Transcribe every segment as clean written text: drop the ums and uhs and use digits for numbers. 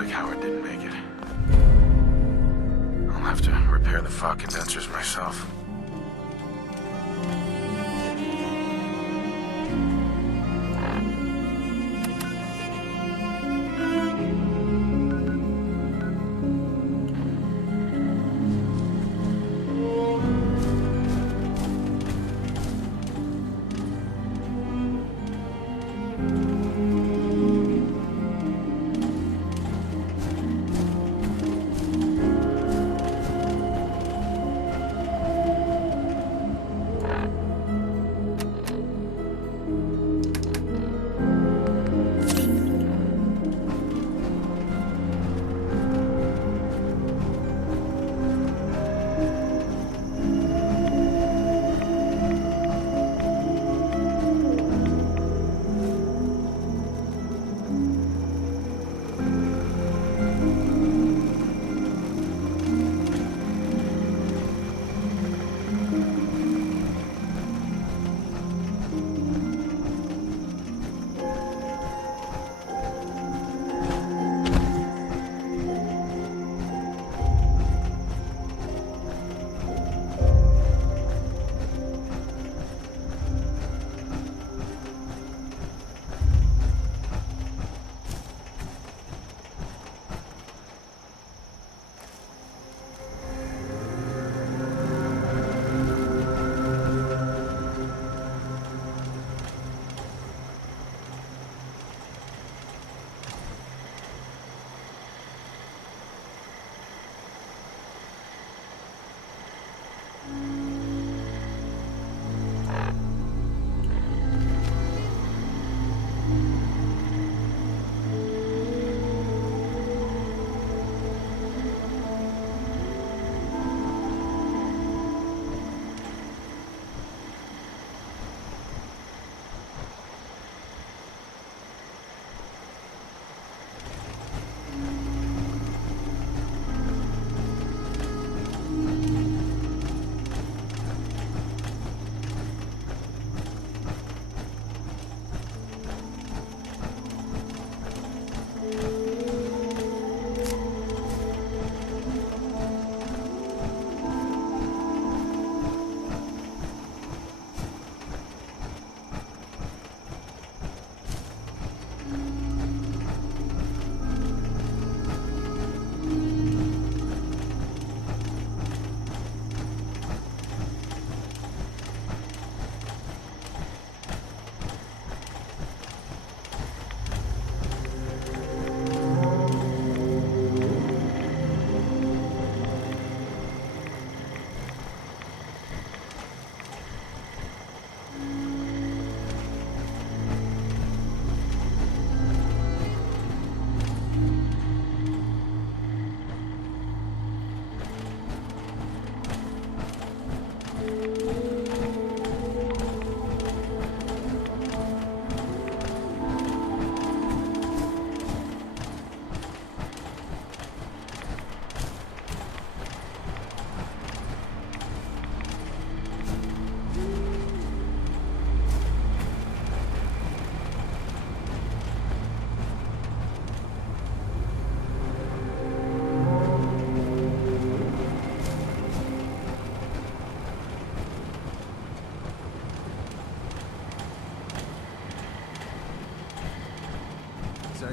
like Howard didn't make it. I'll have to repair the fog condensers myself.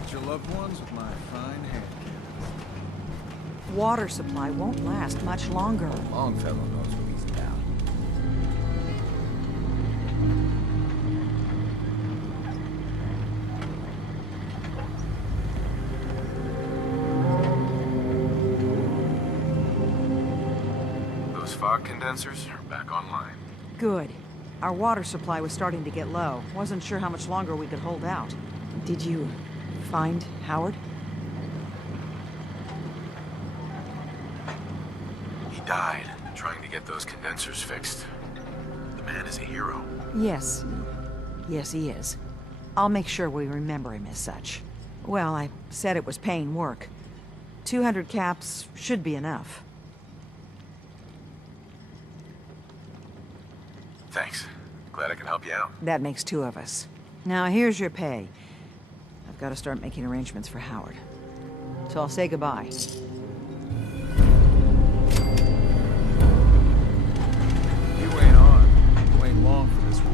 Protect your loved ones with my fine hand cannons. Water supply won't last much longer. Longfellow knows what he's about. Those fog condensers are back online. Good. Our water supply was starting to get low. Wasn't sure how much longer we could hold out. Did you find Howard? He died trying to get those condensers fixed. The man is a hero. Yes. Yes, he is. I'll make sure we remember him as such. Well, I said it was paying work. 200 caps should be enough. Thanks. Glad I can help you out. That makes two of us. Now, here's your pay. I've got to start making arrangements for Howard. so I'll say goodbye. You ain't on. You ain't long for this world.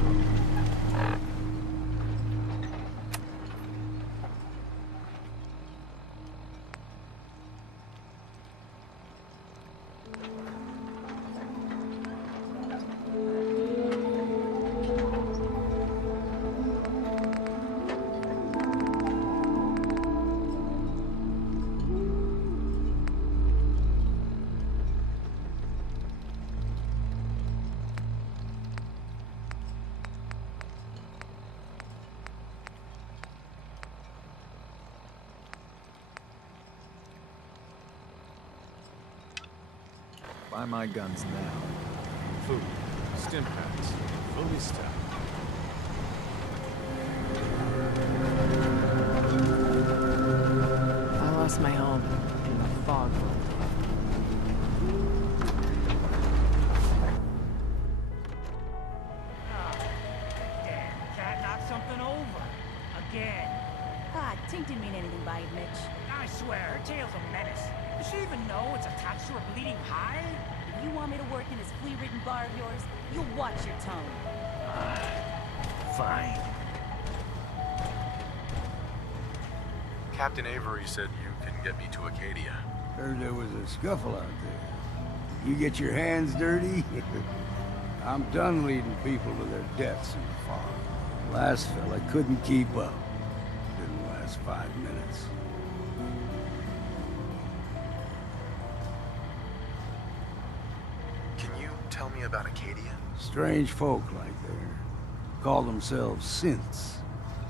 Buy my guns now. Food, stim packs, fully stocked. I lost my home in the fog world. Cat knocked something over. Again. Ah, Tink didn't mean anything by it, Mitch. I swear, her tail's a menace. Does she even know it's attached to her bleeding hide? If you want me to work in this flea-ridden bar of yours, you'll watch your tongue. Fine. Captain Avery said you can get me to Acadia. Heard there was a scuffle out there. You get your hands dirty? I'm done leading people to their deaths in the fog. Last fella couldn't keep up. Didn't last 5 minutes. Can you tell me about Acadia? Strange folk like there. Call themselves synths.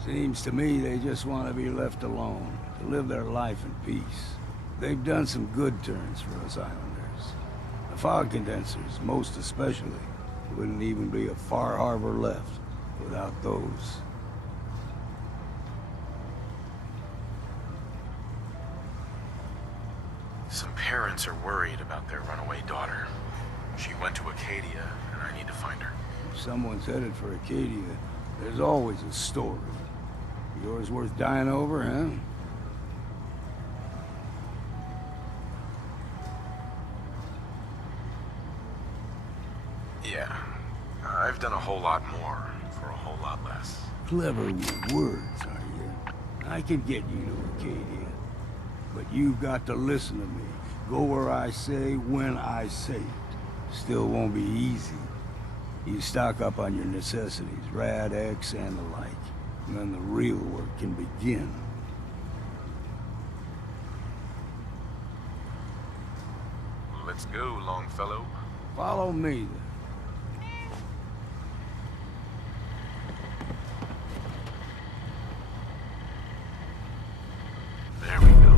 Seems to me they just want to be left alone, to live their life in peace. They've done some good turns for us islanders. The fog condensers, most especially, wouldn't even be a Far Harbor left without those. Some parents are worried about their runaway daughter. She went to Acadia, and I need to find her. If someone's headed for Acadia, there's always a story. Yours worth dying over, huh? Yeah. I've done a whole lot more for a whole lot less. Clever with words, are you? I can get you to Acadia. But you've got to listen to me. Go where I say, when I say it. Still won't be easy. You stock up on your necessities, Rad X and the like. And then the real work can begin. Let's go, Longfellow. Follow me, then. There we go.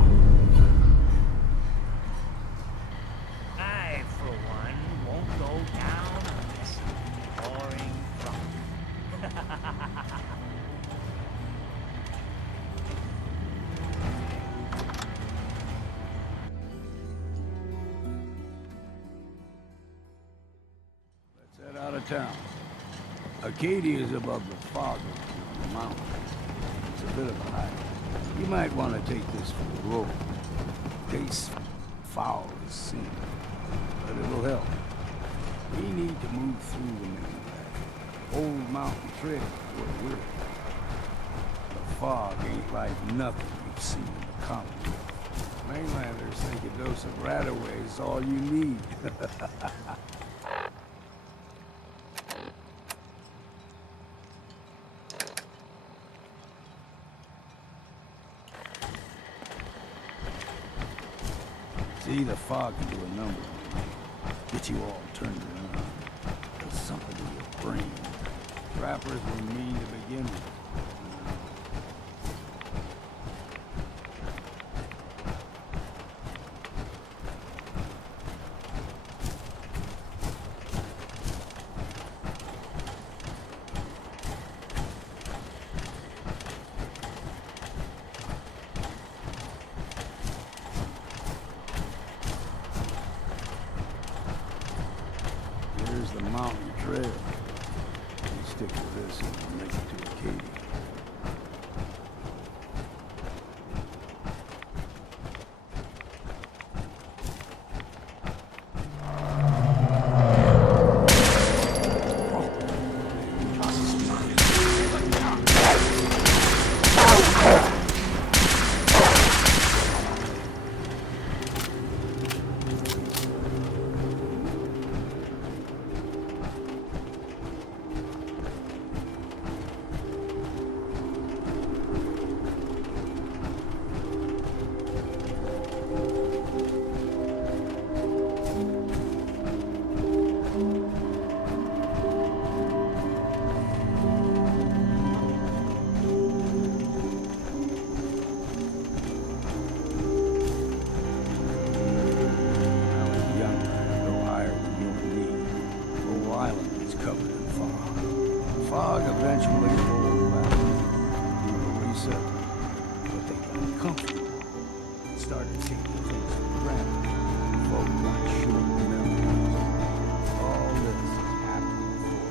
I, for one, won't go down on this boring front. Let's head out of town. Acadia is above the fog on the mountain. It's a bit of a hike. You might want to take this for the road. Tastes foul as sin, but it'll help. We need to move through the mainland. Old mountain trail is where we're at. The fog ain't like nothing you've seen in the Commonwealth. Mainlanders think a dose of Radaway is all you need. See, the fog can do a number on you. Get you all turned around. Does something to your brain. Trappers were mean to begin with. Here's the mountain trail. You stick with this and we'll make it to Acadia. Fog eventually rolled back. People resettled, but they got comfortable. Started taking things for granted. Folk got short memories. All this has happened before.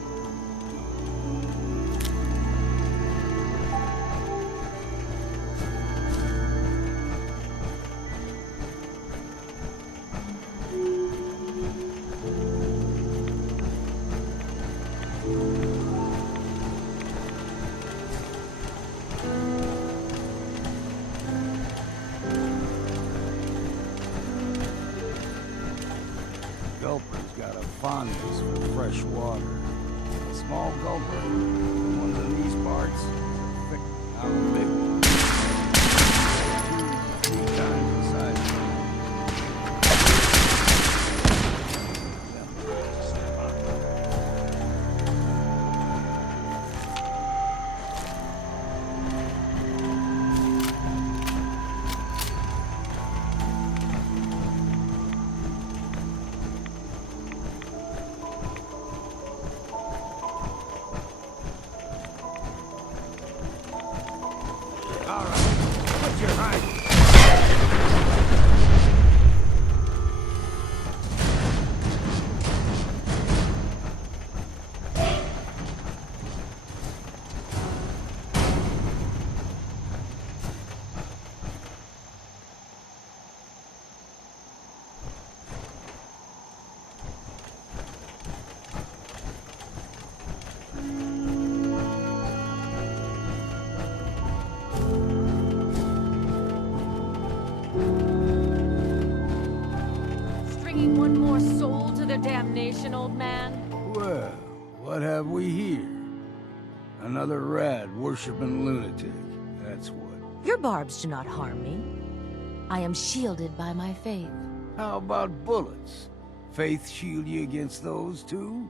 Gulper's got a fondness for fresh water. A small gulper, the ones in these parts, thick, not a big one. 2-3 times the size of Stringing one more soul to their damnation, old man? Well, what have we here? Another rad worshipping lunatic. That's what. Your barbs do not harm me. I am shielded by my faith. How about bullets? Faith shield you against those too?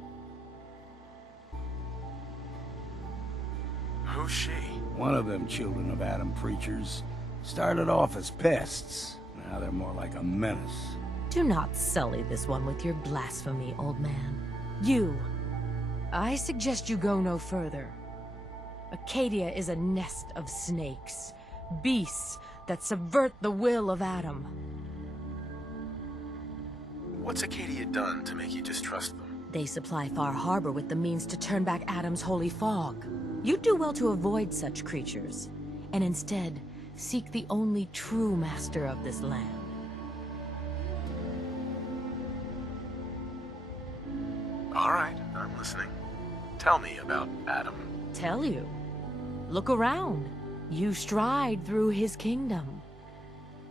Who's she? One of them children of Adam preachers. Started off as pests. Now they're more like a menace. Do not sully this one with your blasphemy, old man. You. I suggest you go no further. Acadia is a nest of snakes. Beasts that subvert the will of Adam. What's Acadia done to make you distrust them? They supply Far Harbor with the means to turn back Adam's holy fog. You'd do well to avoid such creatures, and instead seek the only true master of this land. All right, I'm listening. Tell me about Adam. Tell you. Look around. You stride through his kingdom.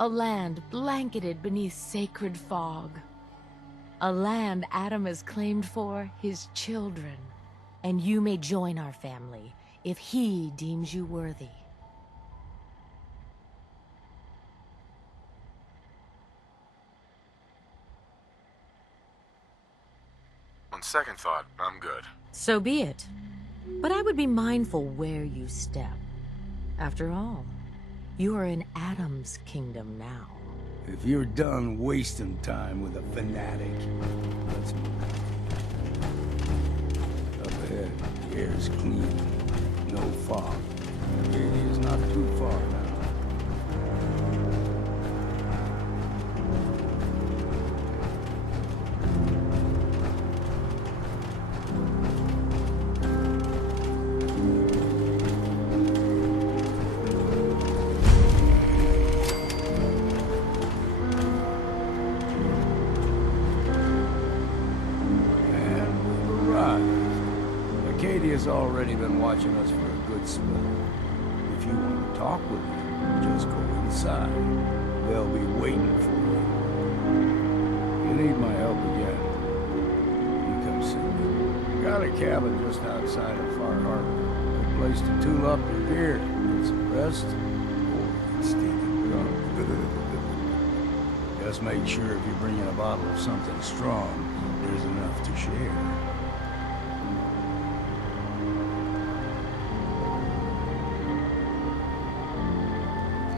A land blanketed beneath sacred fog. A land Adam has claimed for his children. And you may join our family if he deems you worthy. On second thought, I'm good. So be it. But I would be mindful where you step. After all, you are in Adam's kingdom now. If you're done wasting time with a fanatic, let's move. Up ahead, the air's clean. No fog. Acadia's not too far now. Acadia's already been watching us for a good spell. If you want to talk talk with you, just go inside. They'll be waiting for you. You need my help again, you come see me. Got a cabin just outside of Far Harbor. Good place to tool up your gear. Get some rest, or get stinking drunk. Just make sure if you're bringing a bottle of something strong, there's enough to share.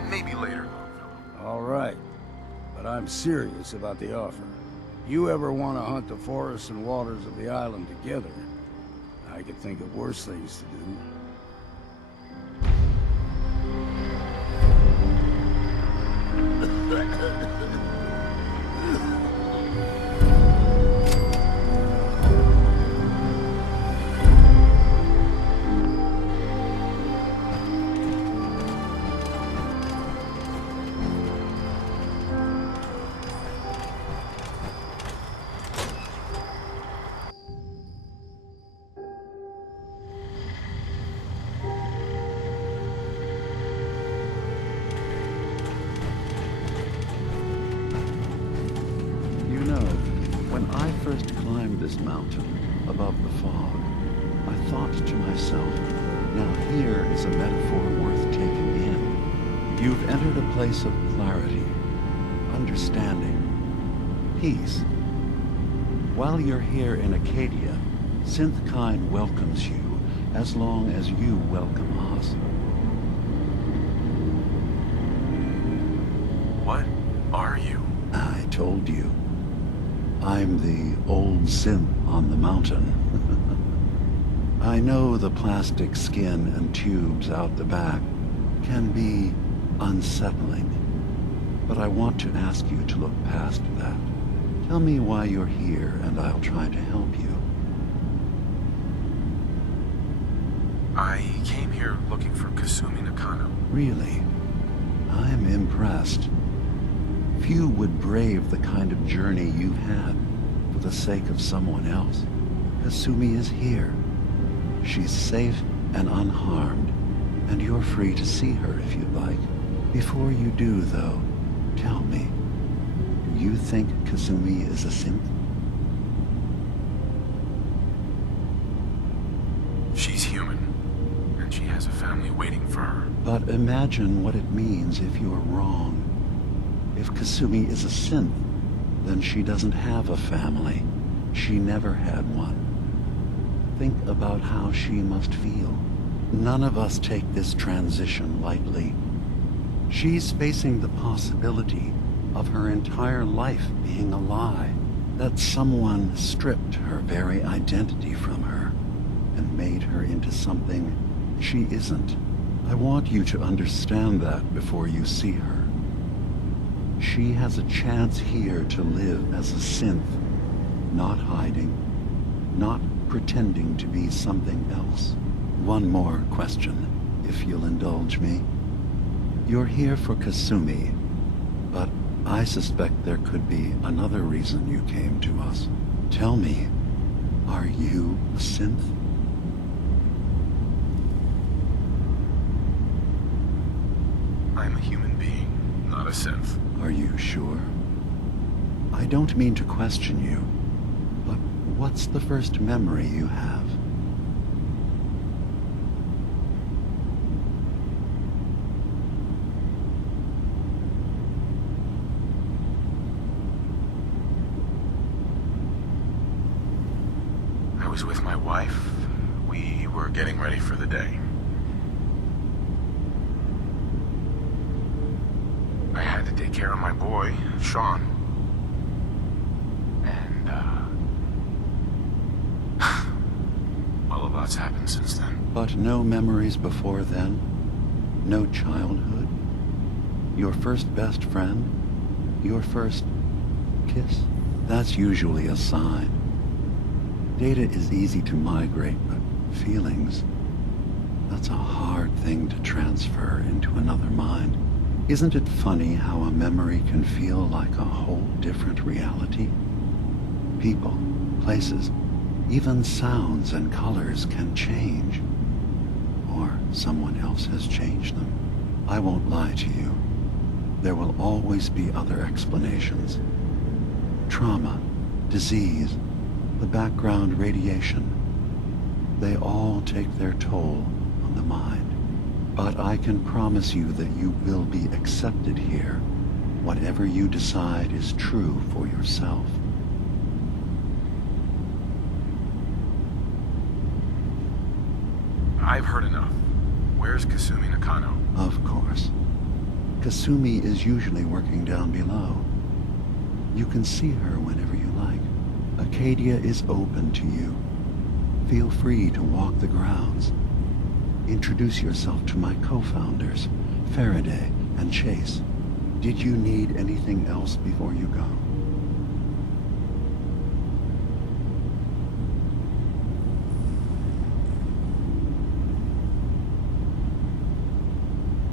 Maybe later, Longfellow. All right, but I'm serious about the offer. You ever want to hunt the forests and waters of the island together, I could think of worse things to do. You know, when I first climbed this mountain above the fog, I thought to myself, now here is a metaphor worth taking in. You've entered a place of clarity, understanding, peace. While you're here in Acadia, Synthkind welcomes you as long as you welcome us. What are you? I told you. I'm the old synth on the mountain. I know the plastic skin and tubes out the back can be unsettling, but I want to ask you to look past that. Tell me why you're here, and I'll try to help you. I came here looking for Kasumi Nakano. Really? I'm impressed. Few would brave the kind of journey you've had for the sake of someone else. Kasumi is here. She's safe and unharmed, and you're free to see her if you'd like. Before you do, though, tell me, do you think Kasumi is a synth? She's human, and she has a family waiting for her. But imagine what it means if you're wrong. If Kasumi is a synth, then she doesn't have a family. She never had one. Think about how she must feel. None of us take this transition lightly. She's facing the possibility of her entire life being a lie, that someone stripped her very identity from her and made her into something she isn't. I want you to understand that before you see her. She has a chance here to live as a synth, not hiding, not pretending to be something else. One more question, if you'll indulge me. You're here for Kasumi, but I suspect there could be another reason you came to us. Tell me, are you a synth? I'm a human being, not a synth. Are you sure? I don't mean to question you, but what's the first memory you have? I was with my wife. We were getting ready for the day. I had to take care of my boy, Sean. And, well, a lot's happened since then. But no memories before then? No childhood? Your first best friend? Your first kiss? That's usually a sign. Data is easy to migrate, but feelings, that's a hard thing to transfer into another mind. Isn't it funny how a memory can feel like a whole different reality? People, places, even sounds and colors can change. Or someone else has changed them. I won't lie to you. There will always be other explanations. Trauma, disease, the background radiation. They all take their toll on the mind. But I can promise you that you will be accepted here, whatever you decide is true for yourself. I've heard enough. Where's Kasumi Nakano? Of course. Kasumi is usually working down below. You can see her whenever you like. Acadia is open to you. Feel free to walk the grounds. Introduce yourself to my co-founders, Faraday and Chase. Did you need anything else before you go?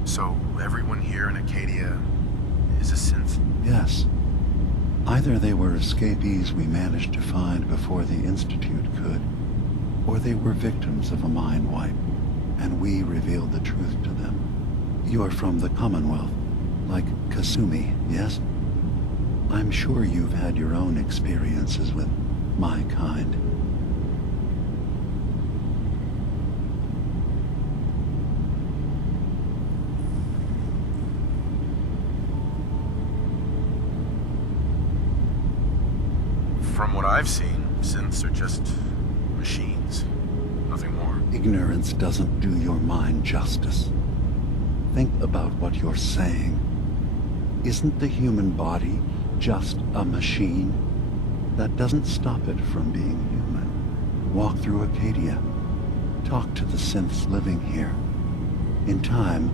So, everyone here in Acadia is a synth? Yes. Either they were escapees we managed to find before the Institute could, or they were victims of a mind wipe, and we revealed the truth to them. You are from the Commonwealth, like Kasumi, yes? I'm sure you've had your own experiences with my kind. From what I've seen, synths are just machines. Nothing more. Ignorance doesn't do your mind justice. Think about what you're saying. Isn't the human body just a machine? That doesn't stop it from being human. Walk through Acadia. Talk to the synths living here. In time,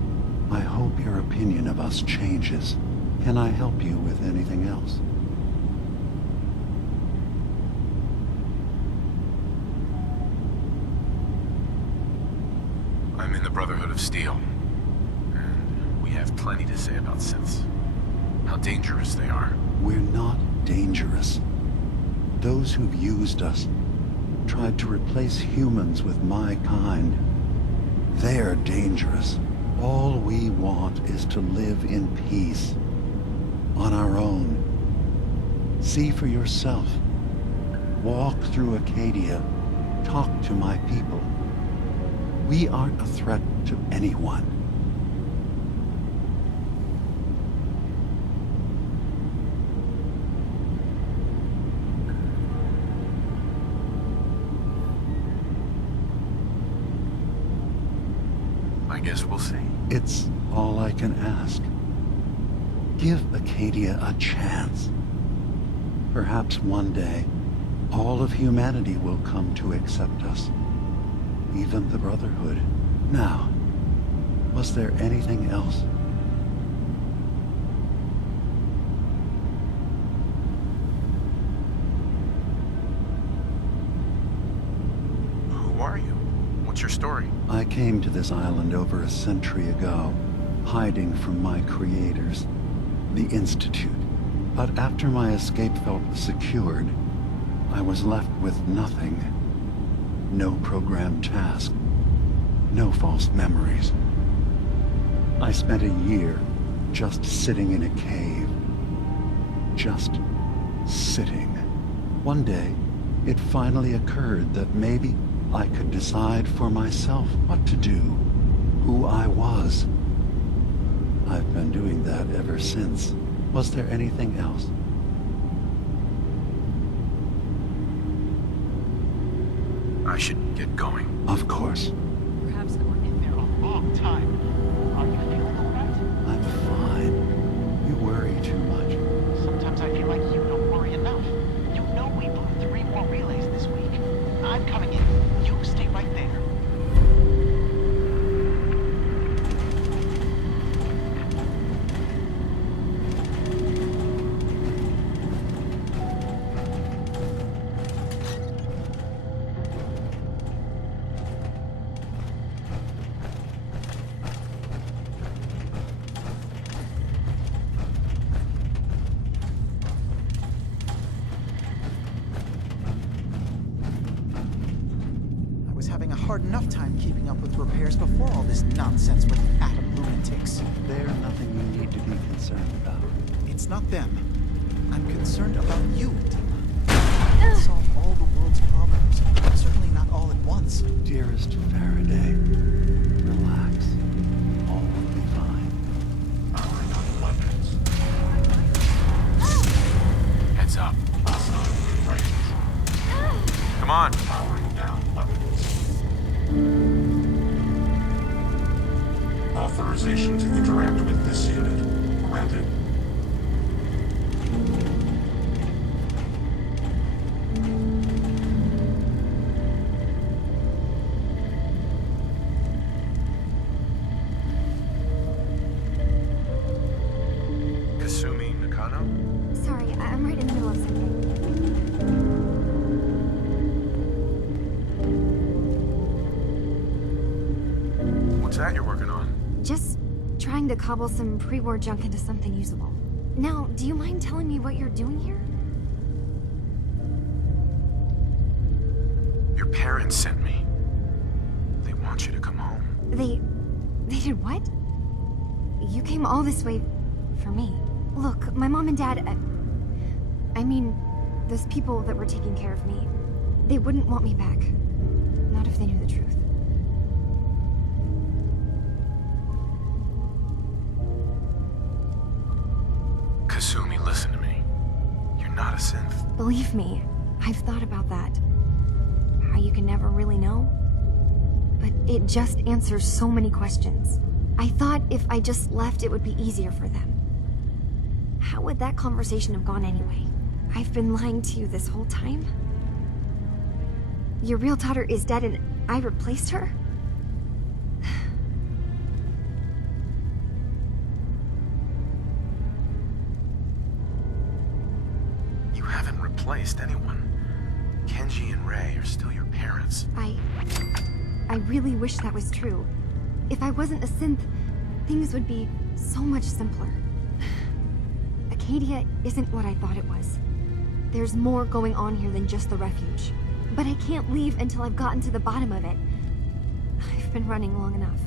I hope your opinion of us changes. Can I help you with anything else? I'm in the Brotherhood of Steel, and we have plenty to say about synths. How dangerous they are. We're not dangerous. Those who've used us, tried to replace humans with my kind, they're dangerous. All we want is to live in peace, on our own. See for yourself. Walk through Acadia. Talk to my people. We aren't a threat to anyone. I guess we'll see. It's all I can ask. Give Acadia a chance. Perhaps one day, all of humanity will come to accept us. Even the Brotherhood. Now, was there anything else? Who are you? What's your story? I came to this island over a century ago, hiding from my creators, the Institute. But after my escape felt secured, I was left with nothing. No programmed task. No false memories. I spent a year just sitting in a cave. Just sitting. One day, it finally occurred that maybe I could decide for myself what to do, who I was. I've been doing that ever since. Was there anything else? I should get going. Of course. Perhaps not in there. A long time. Are you feeling alright? I'm fine. You worry too much. Sometimes I feel like you don't worry enough. You know we blew 3 more relays this week. I'm coming in. You stay right there. I was having a hard enough time keeping up with repairs before all this nonsense with atom lunatics. I'm concerned about. It's not them. I'm concerned about you, Dima. Solve all the world's problems. Certainly not all at once. Dearest Faraday, relax. All will be fine. Heads up. Come on. Authorization to interact with this unit granted. Kasumi Nakano? Sorry, I'm right in the middle of something. What's that you're working on? Just trying to cobble some pre-war junk into something usable. Now, do you mind telling me what you're doing here? Your parents sent me. They want you to come home. They did what? You came all this way for me. Look, my mom and dad, I mean, those people that were taking care of me, they wouldn't want me back. Not if they knew the truth. Kasumi, listen to me. You're not a synth. Believe me, I've thought about that. How you can never really know. But it just answers so many questions. I thought if I just left, it would be easier for them. How would that conversation have gone anyway? I've been lying to you this whole time? Your real daughter is dead and I replaced her? You haven't replaced anyone. Kenji and Rei are still your parents. I really wish that was true. If I wasn't a synth, things would be so much simpler. Acadia isn't what I thought it was. There's more going on here than just the refuge. But I can't leave until I've gotten to the bottom of it. I've been running long enough.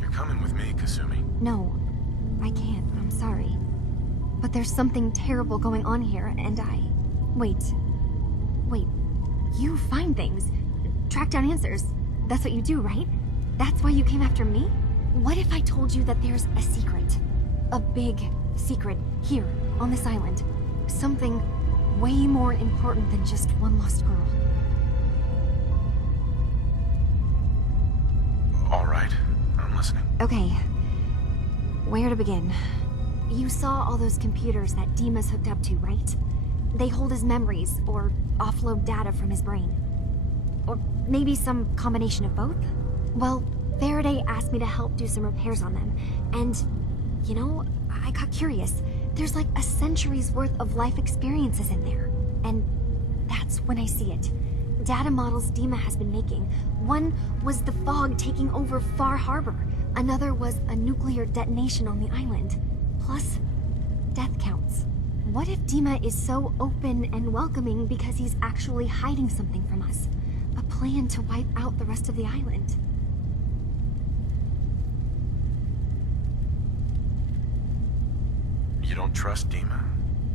You're coming with me, Kasumi. No, I can't. I'm sorry. But there's something terrible going on here, and Wait. You find things. Track down answers. That's what you do, right? That's why you came after me? What if I told you that there's a secret? A big secret here, on this island. Something way more important than just one lost girl. All right, I'm listening. Okay. Where to begin? You saw all those computers that Dima's hooked up to, right? They hold his memories, or offload data from his brain. Or maybe some combination of both? Well, Faraday asked me to help do some repairs on them, and, you know, I got curious. There's like a century's worth of life experiences in there, and that's when I see it. Data models Dima has been making. One was the fog taking over Far Harbor. Another was a nuclear detonation on the island. Plus, death counts. What if Dima is so open and welcoming because he's actually hiding something from us? A plan to wipe out the rest of the island? You don't trust Dima?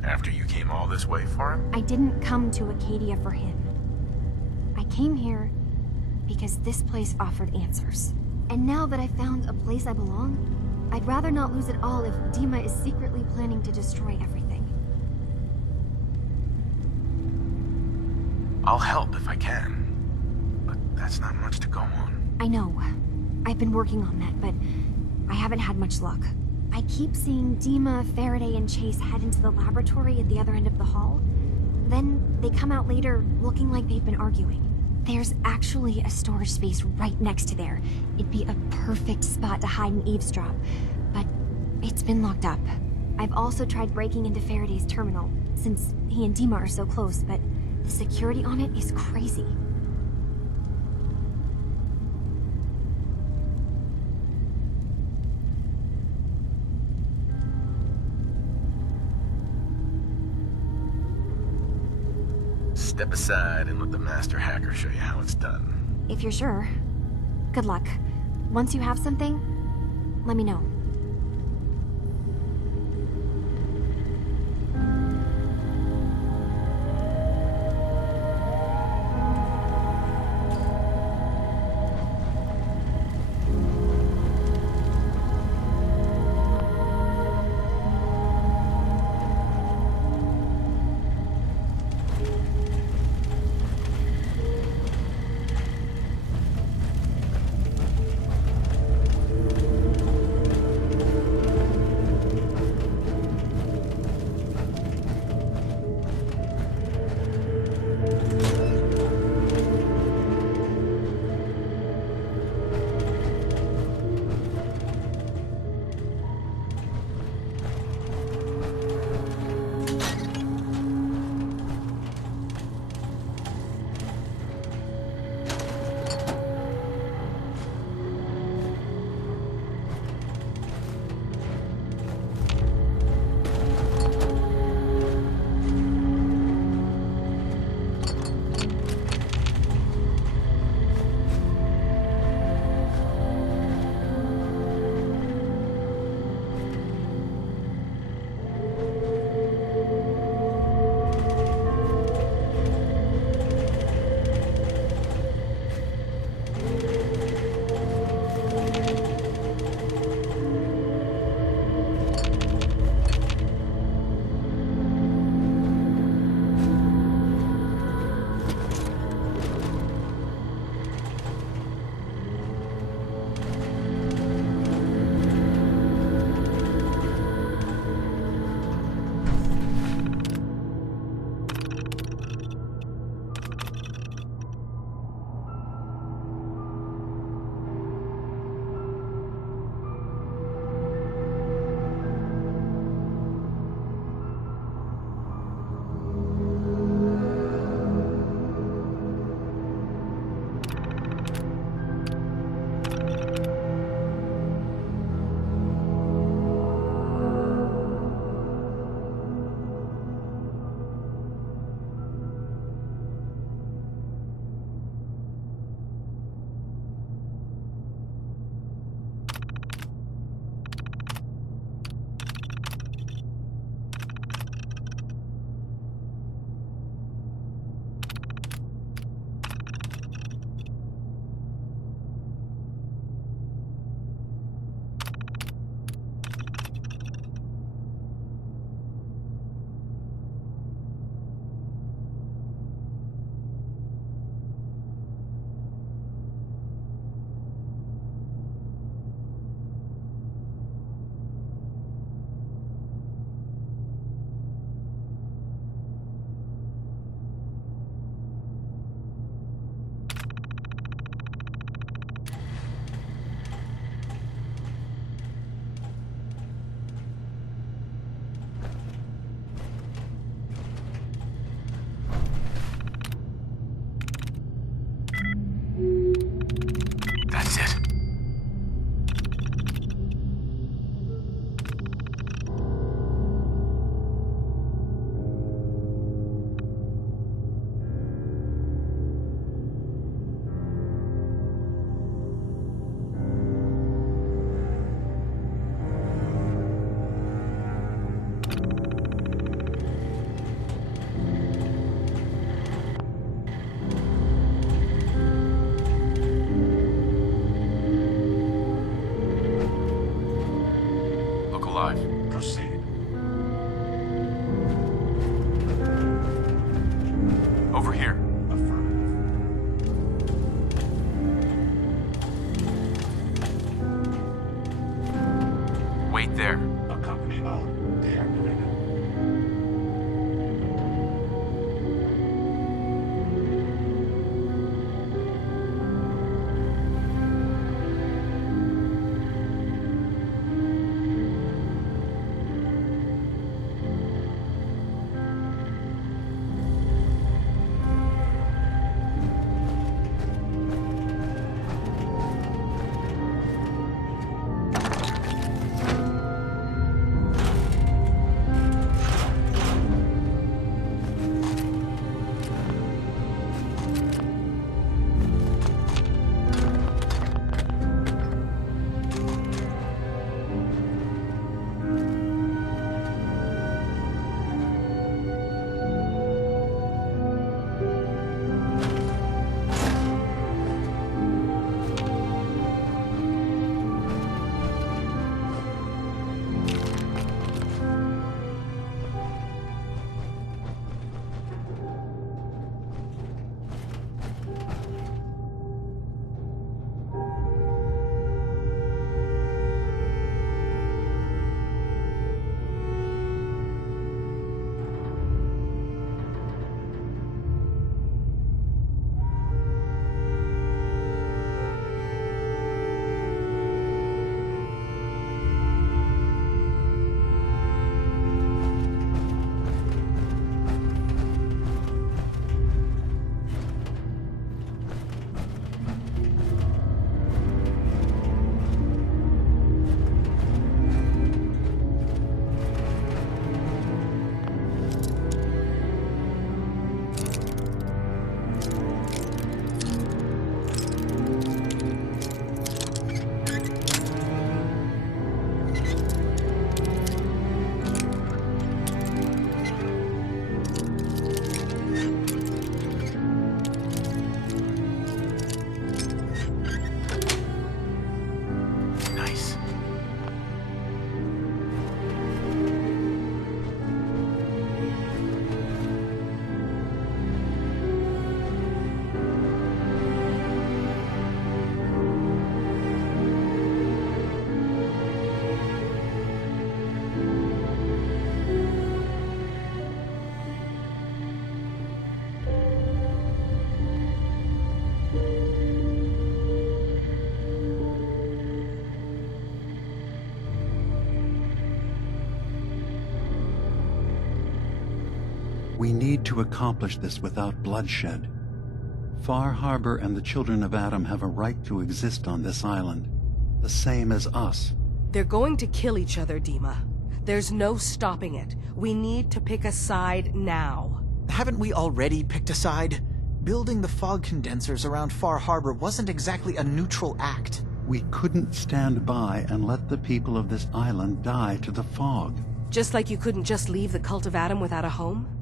After you came all this way for him? I didn't come to Acadia for him. I came here because this place offered answers. And now that I found a place I belong, I'd rather not lose it all if Dima is secretly planning to destroy everything. I'll help if I can. But that's not much to go on. I know. I've been working on that, but I haven't had much luck. I keep seeing Dima, Faraday, and Chase head into the laboratory at the other end of the hall. Then they come out later looking like they've been arguing. There's actually a storage space right next to there. It'd be a perfect spot to hide and eavesdrop, but it's been locked up. I've also tried breaking into Faraday's terminal, since he and Dima are so close, but the security on it is crazy. Step aside and let the master hacker show you how it's done. If you're sure. Good luck. Once you have something, let me know. We need to accomplish this without bloodshed. Far Harbor and the children of Adam have a right to exist on this island, the same as us. They're going to kill each other, Dima. There's no stopping it. We need to pick a side now. Haven't we already picked a side? Building the fog condensers around Far Harbor wasn't exactly a neutral act. We couldn't stand by and let the people of this island die to the fog. Just like you couldn't just leave the Cult of Adam without a home?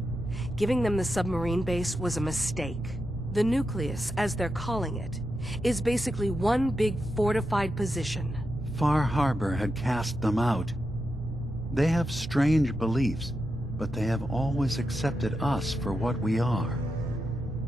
Giving them the submarine base was a mistake. The nucleus, as they're calling it, is basically one big fortified position. Far Harbor had cast them out. They have strange beliefs, but they have always accepted us for what we are.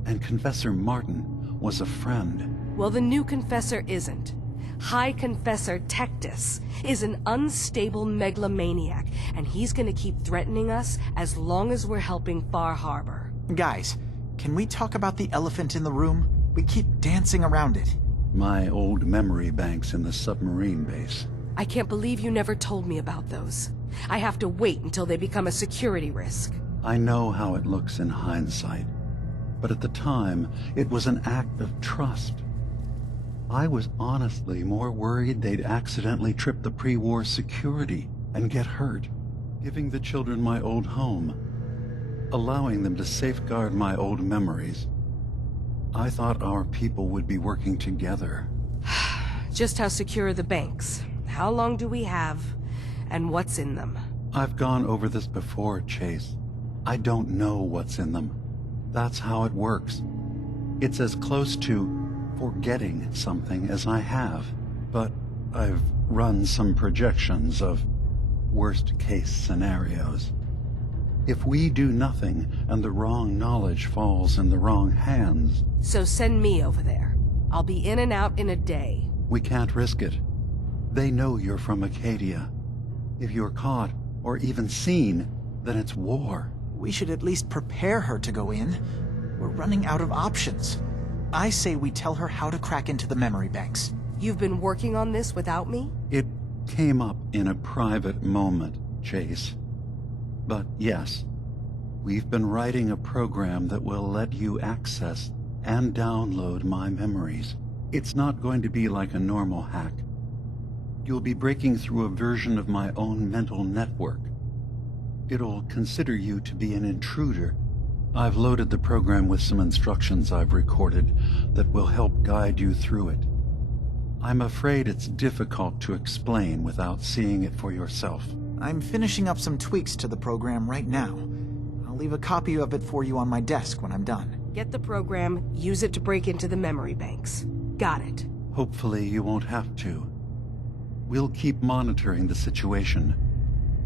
And Confessor Martin was a friend. Well, the new Confessor isn't. High Confessor Tectus is an unstable megalomaniac, and he's gonna keep threatening us as long as we're helping Far Harbor. Guys, can we talk about the elephant in the room? We keep dancing around it. My old memory banks in the submarine base. I can't believe you never told me about those. I have to wait until they become a security risk. I know how it looks in hindsight, but at the time, it was an act of trust. I was honestly more worried they'd accidentally trip the pre-war security and get hurt. Giving the children my old home, allowing them to safeguard my old memories. I thought our people would be working together. Just how secure are the banks? How long do we have? And what's in them? I've gone over this before, Chase. I don't know what's in them. That's how it works. It's as close to forgetting something as I have, but I've run some projections of worst-case scenarios. If we do nothing and the wrong knowledge falls in the wrong hands... So send me over there. I'll be in and out in a day. We can't risk it. They know you're from Acadia. If you're caught, or even seen, then it's war. We should at least prepare her to go in. We're running out of options. I say we tell her how to crack into the memory banks. You've been working on this without me? It came up in a private moment, Chase. But yes, we've been writing a program that will let you access and download my memories. It's not going to be like a normal hack. You'll be breaking through a version of my own mental network. It'll consider you to be an intruder. I've loaded the program with some instructions I've recorded that will help guide you through it. I'm afraid it's difficult to explain without seeing it for yourself. I'm finishing up some tweaks to the program right now. I'll leave a copy of it for you on my desk when I'm done. Get the program, use it to break into the memory banks. Got it. Hopefully you won't have to. We'll keep monitoring the situation.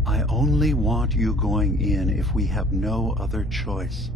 I only want you going in if we have no other choice.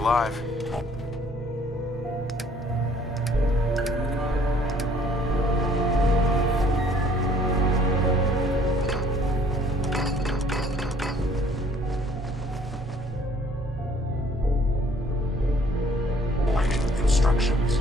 Alive. Waiting instructions.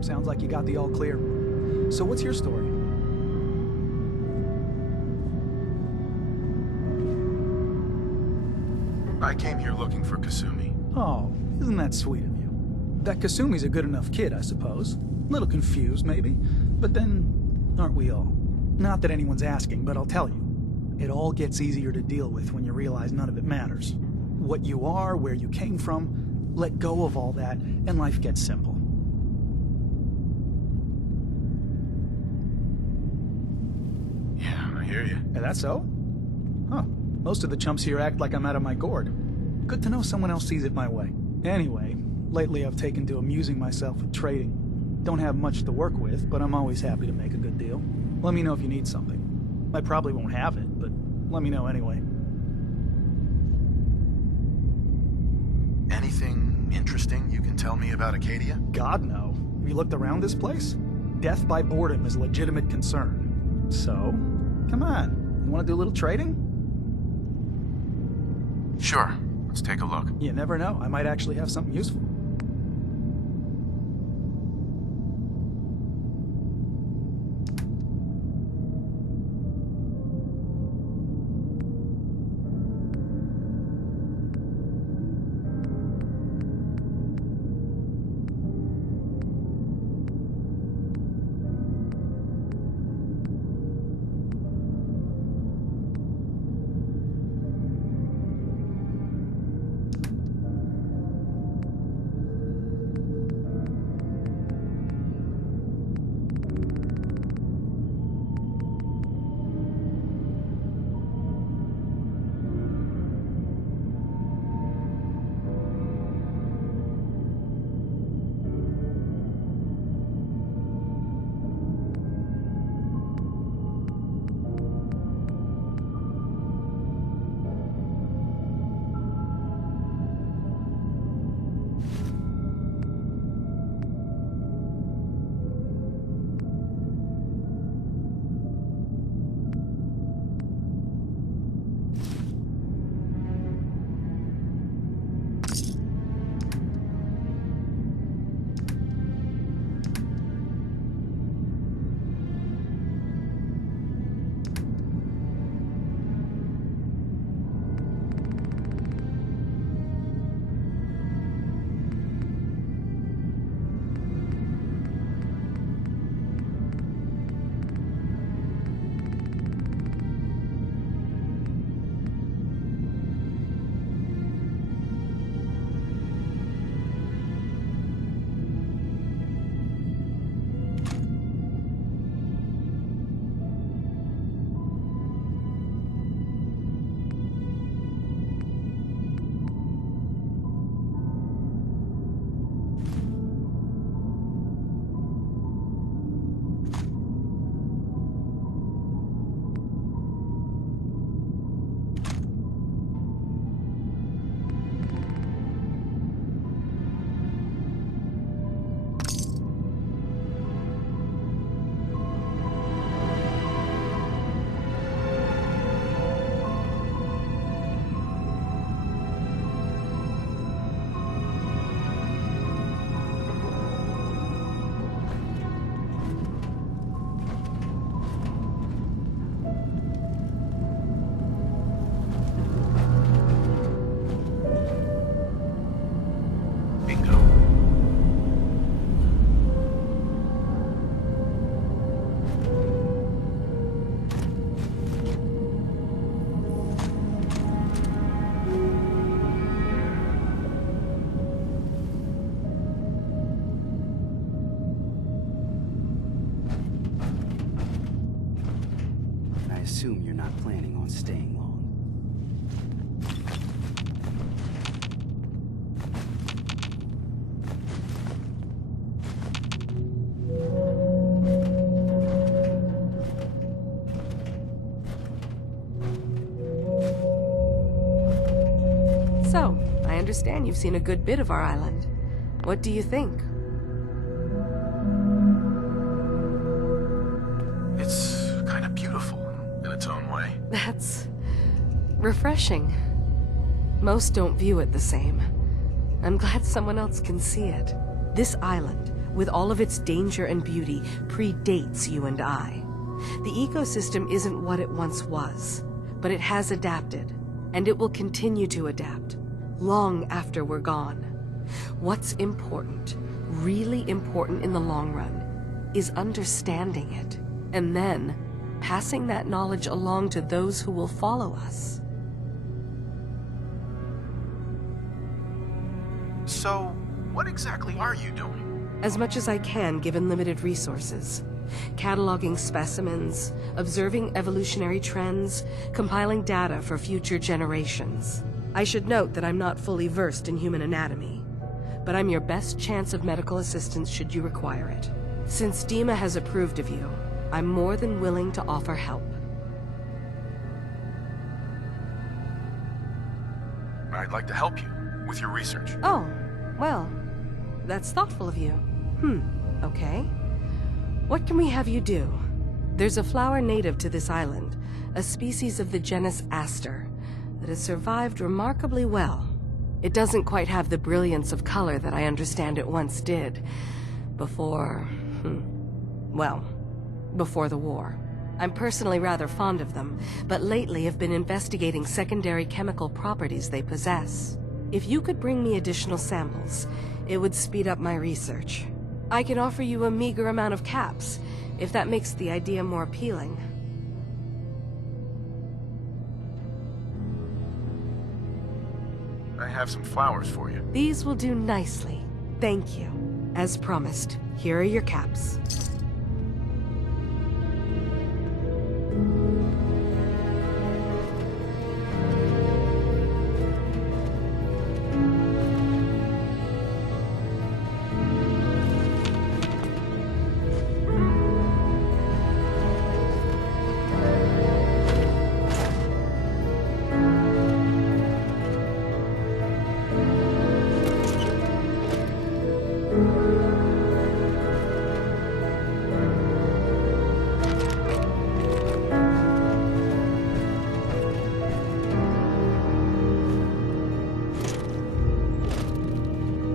Sounds like you got the all clear. So what's your story? I came here looking for Kasumi. Oh, isn't that sweet of you? That Kasumi's a good enough kid, I suppose. Little confused, maybe. But then, aren't we all? Not that anyone's asking, but I'll tell you. It all gets easier to deal with when you realize none of it matters. What you are, where you came from, let go of all that, and life gets simple. Yeah, I hear you. Is that so? Huh. Most of the chumps here act like I'm out of my gourd. Good to know someone else sees it my way. Anyway, lately I've taken to amusing myself with trading. Don't have much to work with, but I'm always happy to make a good deal. Let me know if you need something. I probably won't have it, but let me know anyway. Anything interesting you can tell me about Acadia? God, no. Have you looked around this place? Death by boredom is a legitimate concern. So, come on. You want to do a little trading? Sure. Let's take a look. You never know. I might actually have something useful. assume you're not planning on staying long. So, I understand you've seen a good bit of our island. What do you think? It's kind of beautiful in its own way. That's refreshing. Most don't view it the same. I'm glad someone else can see it. This island, with all of its danger and beauty, predates you and I. The ecosystem isn't what it once was, but it has adapted, and it will continue to adapt, long after we're gone. What's important, really important in the long run, is understanding it, and then passing that knowledge along to those who will follow us. So, what exactly are you doing? As much as I can, given limited resources. Cataloging specimens, observing evolutionary trends, compiling data for future generations. I should note that I'm not fully versed in human anatomy, but I'm your best chance of medical assistance should you require it. Since Dima has approved of you, I'm more than willing to offer help. I'd like to help you with your research. Oh, well, that's thoughtful of you. Okay. What can we have you do? There's a flower native to this island, a species of the genus Aster, that has survived remarkably well. It doesn't quite have the brilliance of color that I understand it once did. Before the war. I'm personally rather fond of them, but lately have been investigating secondary chemical properties they possess. If you could bring me additional samples, it would speed up my research. I can offer you a meager amount of caps, if that makes the idea more appealing. I have some flowers for you. These will do nicely. Thank you. As promised, here are your caps.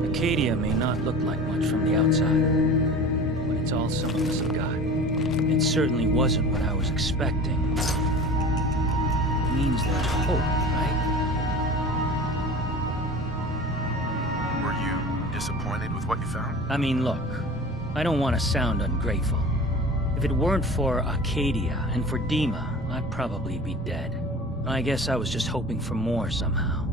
Acadia may not look like much from the outside, but it's all some of us have got. It certainly wasn't what I was expecting. It means there's hope, right? Were you disappointed with what you found? I mean, look, I don't want to sound ungrateful. If it weren't for Acadia and for Dima, I'd probably be dead. I guess I was just hoping for more somehow.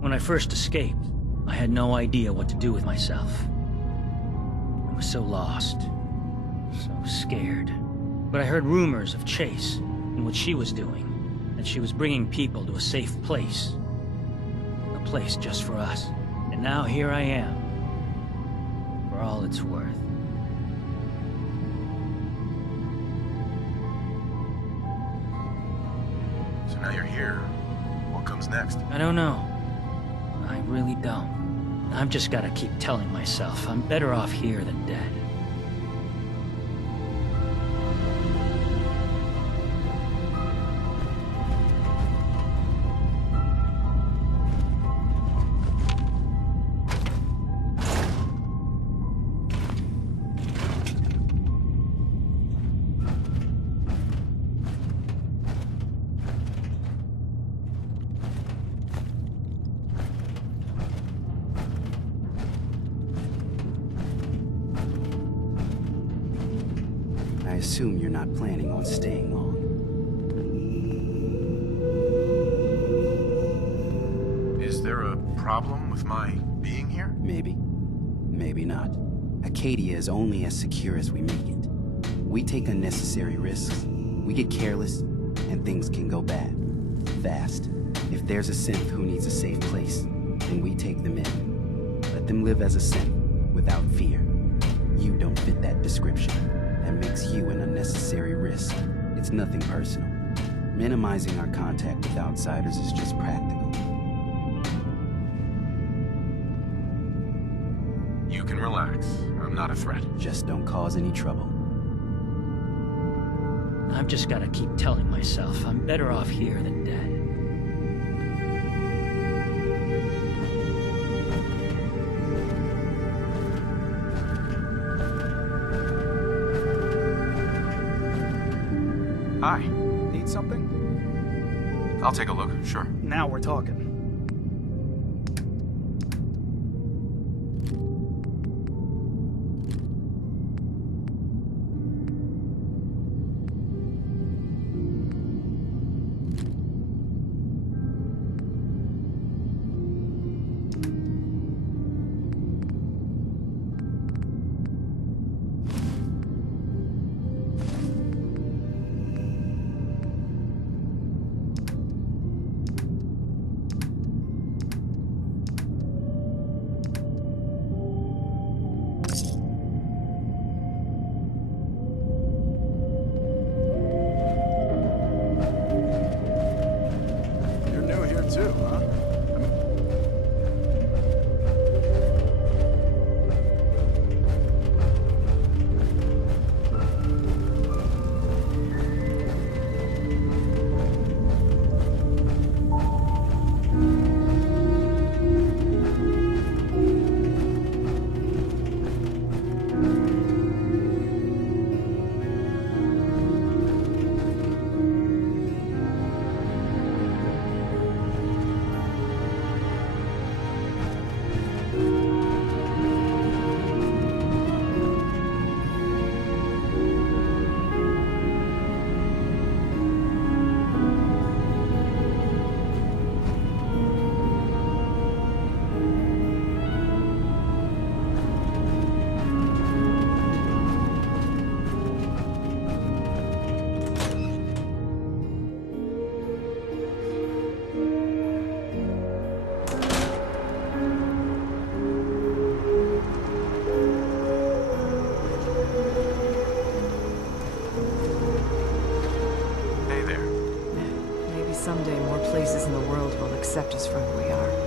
When I first escaped, I had no idea what to do with myself. I was so lost, so scared. But I heard rumors of Chase and what she was doing, that she was bringing people to a safe place. A place just for us. And now here I am, for all it's worth. So now you're here. What comes next? I don't know. I really don't. I've just gotta keep telling myself I'm better off here than dead. I assume you're not planning on staying long. Is there a problem with my being here? Maybe. Maybe not. Acadia is only as secure as we make it. We take unnecessary risks, we get careless, and things can go bad. Fast. If there's a synth who needs a safe place, then we take them in. Let them live as a synth, without fear. You don't fit that description. That makes you an unnecessary risk. It's nothing personal. Minimizing our contact with outsiders is just practical. You can relax. I'm not a threat. Just don't cause any trouble. I've just gotta keep telling myself I'm better off here than dead. Hi. Need something? I'll take a look, sure. Now we're talking. You're new here too, huh? Hey there. Maybe someday more places in the world will accept us for who we are.